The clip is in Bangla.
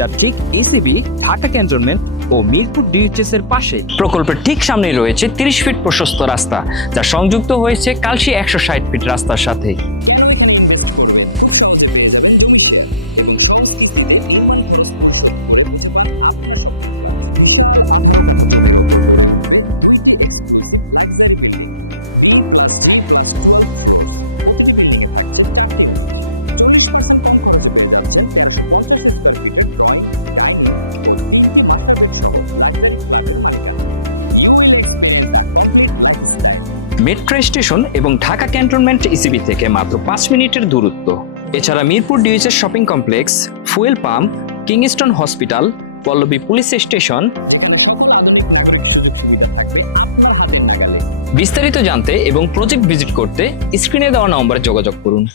যা ঠিক ইসিবি, ঢাকা ক্যান্টনমেন্ট ও মিরপুর ডিএইচএস এর পাশে। প্রকল্পের ঠিক সামনেই রয়েছে 30 ফিট প্রশস্ত রাস্তা, যা সংযুক্ত হয়েছে কালশী 160 ফিট রাস্তার সাথে। মেট্রো স্টেশন এবং ঢাকা ক্যান্টনমেন্ট ইসিবি থেকে মাত্র 5 মিনিটের দূরত্ব। এছাড়া Mirpur DHS shopping complex, fuel pump, Kingston hospital, Pallabi police station. বিস্তারিত জানতে এবং প্রজেক্ট ভিজিট করতে স্ক্রিনে দেওয়া নম্বরে যোগাযোগ করুন।